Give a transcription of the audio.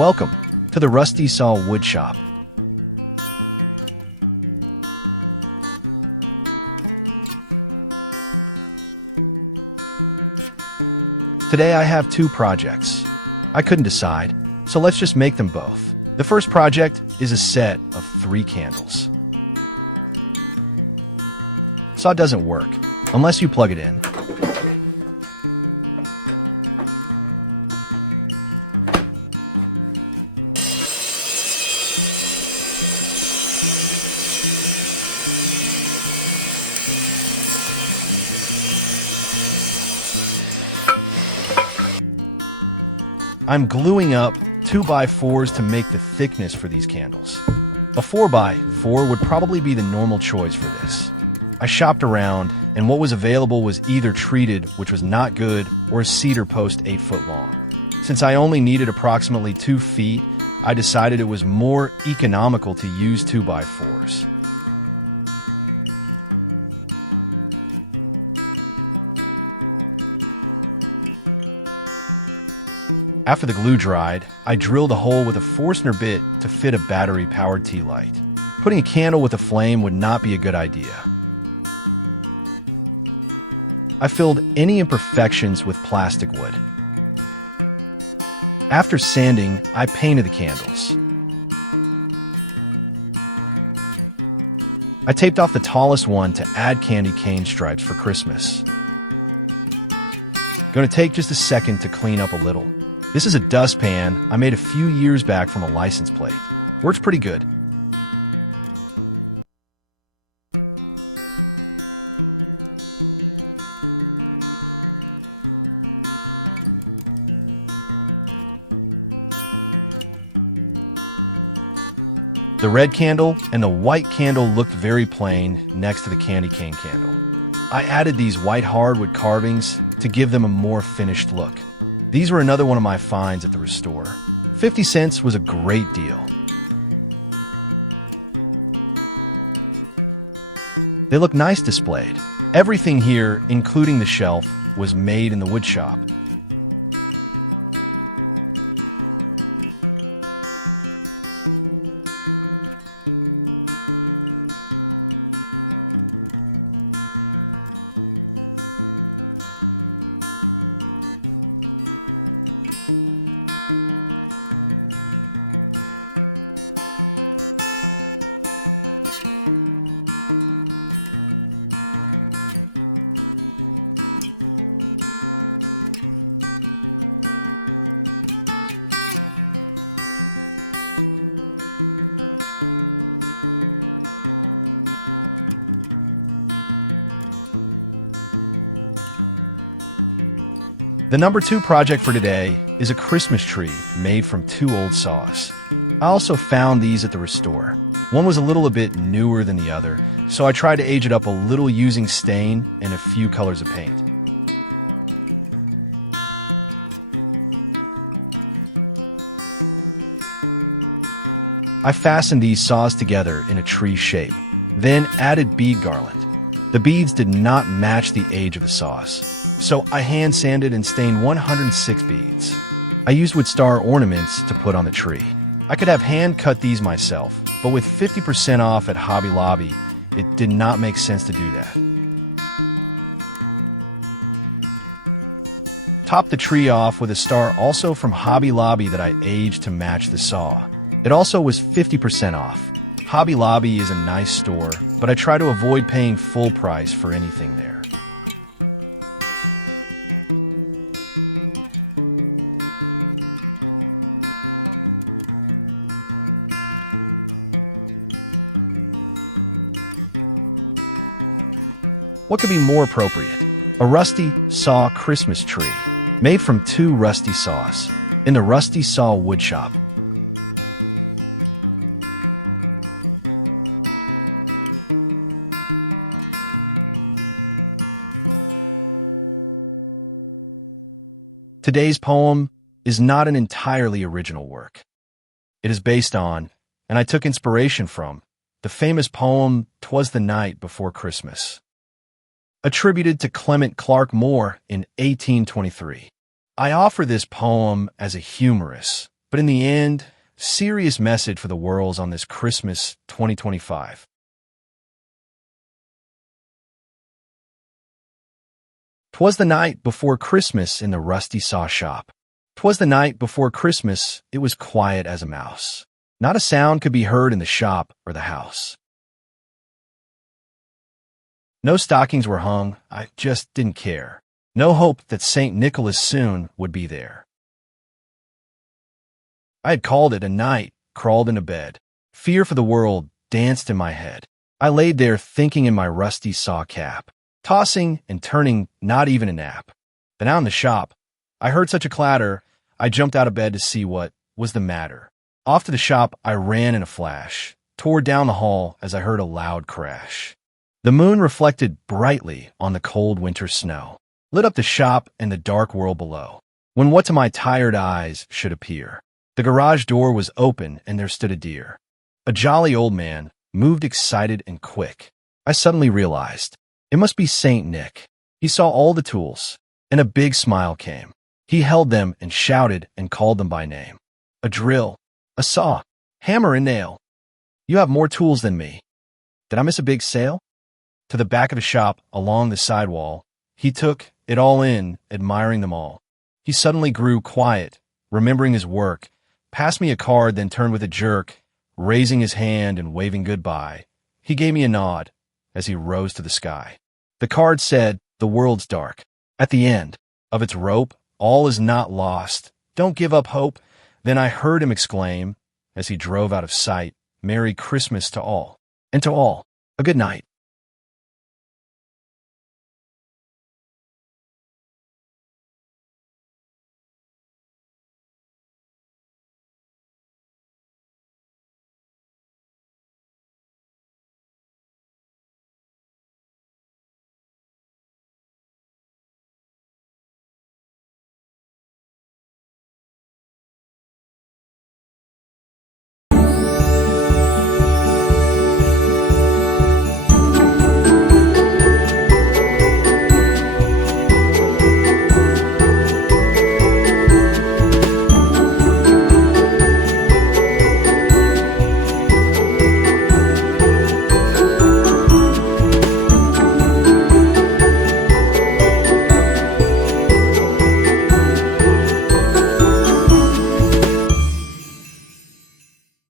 Welcome to the Rusty Saw Woodshop. Today I have two projects. I couldn't decide, so let's just make them both. The first project is a set of 3 candles. Saw doesn't work unless you plug it in. I'm gluing up 2x4s to make the thickness for these candles. A 4x4 would probably be the normal choice for this. I shopped around, and what was available was either treated, which was not good, or a cedar post 8 foot long. Since I only needed approximately 2 feet, I decided it was more economical to use 2x4s. After the glue dried, I drilled a hole with a Forstner bit to fit a battery-powered tea light. Putting a candle with a flame would not be a good idea. I filled any imperfections with plastic wood. After sanding, I painted the candles. I taped off the tallest one to add candy cane stripes for Christmas. Going to take just a second to clean up a little. This is a dustpan I made a few years back from a license plate. Works pretty good. The red candle and the white candle looked very plain next to the candy cane candle. I added these white hardwood carvings to give them a more finished look. These were another one of my finds at the restore. 50 cents was a great deal. They look nice displayed. Everything here, including the shelf, was made in the wood shop. The number 2 project for today is a Christmas tree made from 2 old saws. I also found these at the restore. One was a bit newer than the other, so I tried to age it up a little using stain and a few colors of paint. I fastened these saws together in a tree shape, then added bead garland. The beads did not match the age of the saws, so I hand sanded and stained 106 beads. I used wood star ornaments to put on the tree. I could have hand cut these myself, but with 50% off at Hobby Lobby, it did not make sense to do that. Top the tree off with a star also from Hobby Lobby that I aged to match the saw. It also was 50% off. Hobby Lobby is a nice store, but I try to avoid paying full price for anything there. What could be more appropriate? A Rusty Saw Christmas tree, made from 2 rusty saws, in the Rusty Saw Woodshop. Today's poem is not an entirely original work. It is based on, and I took inspiration from, the famous poem "'Twas the Night Before Christmas," attributed to Clement Clarke Moore in 1823. I offer this poem as a humorous, But in the end, serious message for the worlds on this Christmas 2025. 'Twas the night before Christmas in the rusty saw shop. 'Twas the night before Christmas, it was quiet as a mouse. Not a sound could be heard in the shop or the house. No stockings were hung, I just didn't care. No hope that St. Nicholas soon would be there. I had called it a night, crawled into bed. Fear for the world danced in my head. I laid there thinking in my rusty saw cap, tossing and turning, not even a nap. Then out in the shop, I heard such a clatter, I jumped out of bed to see what was the matter. Off to the shop I ran in a flash, tore down the hall as I heard a loud crash. The moon reflected brightly on the cold winter snow, lit up the shop and the dark world below, when what to my tired eyes should appear. The garage door was open and there stood a deer. A jolly old man, moved excited and quick. I suddenly realized, it must be Saint Nick. He saw all the tools, and a big smile came. He held them and shouted and called them by name. A drill, a saw, hammer and nail. You have more tools than me. Did I miss a big sale? To the back of the shop, along the sidewall, he took it all in, admiring them all. He suddenly grew quiet, remembering his work, passed me a card, then turned with a jerk, raising his hand and waving goodbye. He gave me a nod as he rose to the sky. The card said, "The world's dark. At the end of its rope, all is not lost. Don't give up hope." Then I heard him exclaim, as he drove out of sight, "Merry Christmas to all, and to all, a good night."